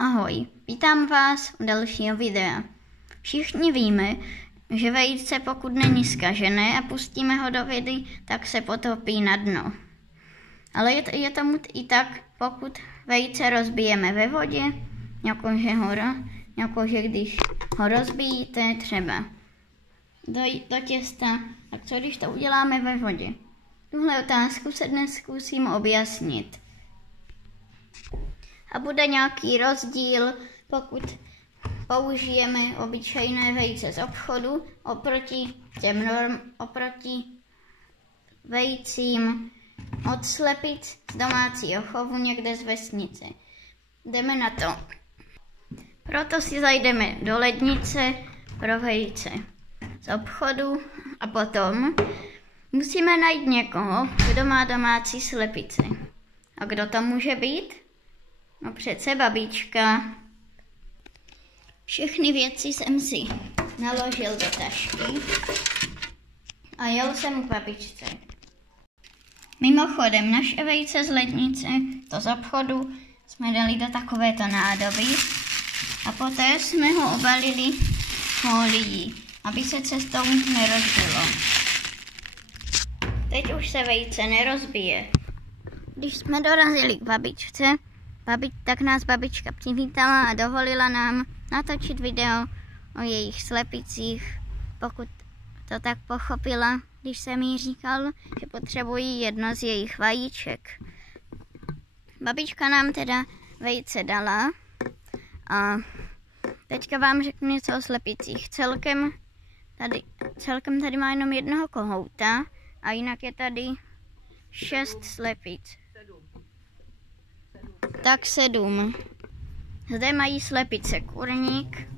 Ahoj, vítám vás u dalšího videa. Všichni víme, že vejce, pokud není zkažené a pustíme ho do vody, tak se potopí na dno. Ale je tomu i tak, pokud vejce rozbijeme ve vodě, jakože když ho rozbíjíte třeba do těsta, tak co když to uděláme ve vodě? Tuhle otázku se dnes zkusím objasnit. A bude nějaký rozdíl, pokud použijeme obyčejné vejce z obchodu oproti vejcím od slepic z domácího chovu někde z vesnice. Jdeme na to. Proto si zajdeme do lednice pro vejce z obchodu a potom musíme najít někoho, kdo má domácí slepice. A kdo to může být? No přece babička. Všechny věci jsem si naložil do tašky a jel jsem k babičce. Mimochodem, naše vejce z lednice, to z obchodu, jsme dali do takovéto nádoby a poté jsme ho obalili fólií, aby se cestou nerozbilo. Teď už se vejce nerozbije. Když jsme dorazili k babičce, tak nás babička přivítala a dovolila nám natočit video o jejich slepicích, pokud to tak pochopila, když jsem jí říkal, že potřebují jedno z jejich vajíček. Babička nám teda vejce dala a teďka vám řeknu něco o slepicích. Celkem tady má jenom jednoho kohouta a jinak je tady 6 slepic. Tak 7. Zde mají slepice kurník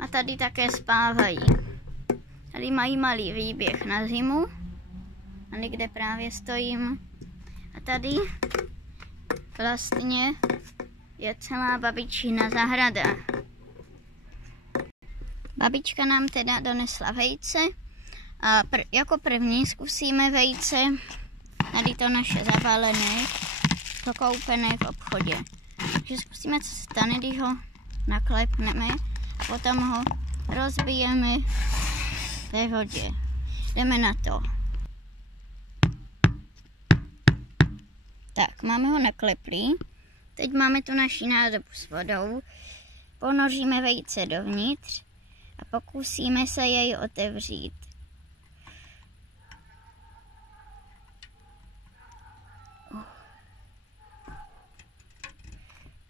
a tady také spávají. Tady mají malý výběh na zimu, tady kde právě stojím. A tady vlastně je celá babičina zahrada. Babička nám teda donesla vejce a jako první zkusíme vejce, tady to naše zabalené, to koupené v obchodě. Takže zkusíme, co se stane, když ho naklepneme a potom ho rozbijeme ve vodě. Jdeme na to. Tak, máme ho nakleplý. Teď máme tu naši nádobu s vodou. Ponoříme vejce dovnitř a pokusíme se jej otevřít.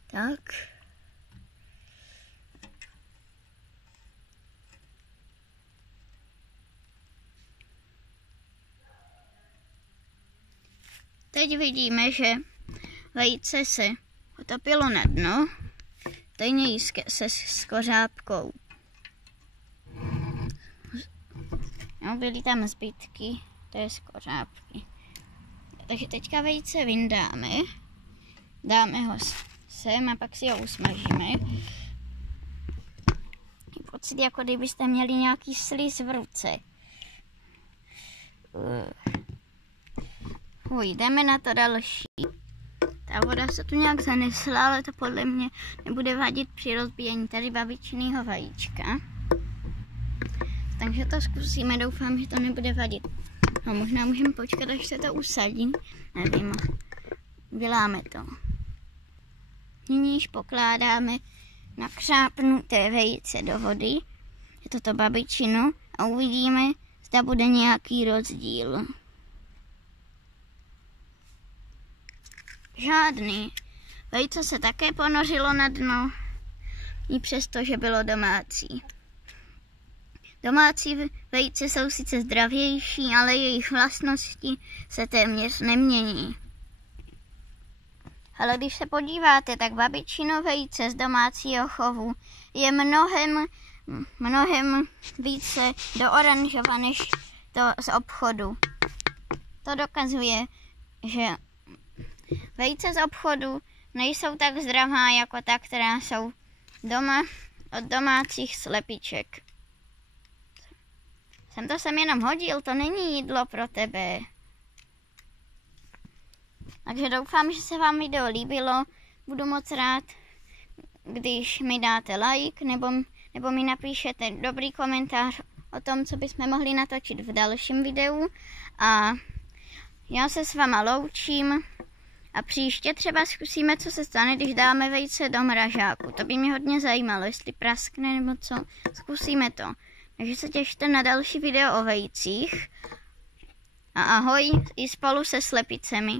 Tak. Teď vidíme, že vejce se utopilo na dno, stejně se skořápkou. No, byly tam zbytky té skořápky. Takže teďka vejce vyndáme, dáme ho sem a pak si ho usmažíme. Je pocit, jako kdybyste měli nějaký sliz v ruce. Jdeme na to další. Ta voda se tu nějak zanesla, ale to podle mě nebude vadit při rozbíjení tady babičinýho vajíčka. Takže to zkusíme, doufám, že to nebude vadit. No, možná můžeme počkat, až se to usadí. Nevím. Děláme to. Nyní již pokládáme nakřápnuté vejce do vody. Je to babičinu a uvidíme, zda bude nějaký rozdíl. Žádný. Vejce se také ponořilo na dno, i přesto, že bylo domácí. Domácí vejce jsou sice zdravější, ale jejich vlastnosti se téměř nemění. Ale když se podíváte, tak babičino vejce z domácího chovu je mnohem více dooranžova než to z obchodu. To dokazuje, že vejce z obchodu nejsou tak zdravá jako ta, která jsou doma od domácích slepiček. Jsem to sem jenom hodil, to není jídlo pro tebe. Takže doufám, že se vám video líbilo. Budu moc rád, když mi dáte like, nebo mi napíšete dobrý komentář o tom, co bychom mohli natočit v dalším videu. A já se s váma loučím a příště třeba zkusíme, co se stane, když dáme vejce do mražáku. To by mě hodně zajímalo, jestli praskne nebo co. Zkusíme to. Takže se těšte na další video o vejcích. A ahoj i spolu se slepicemi.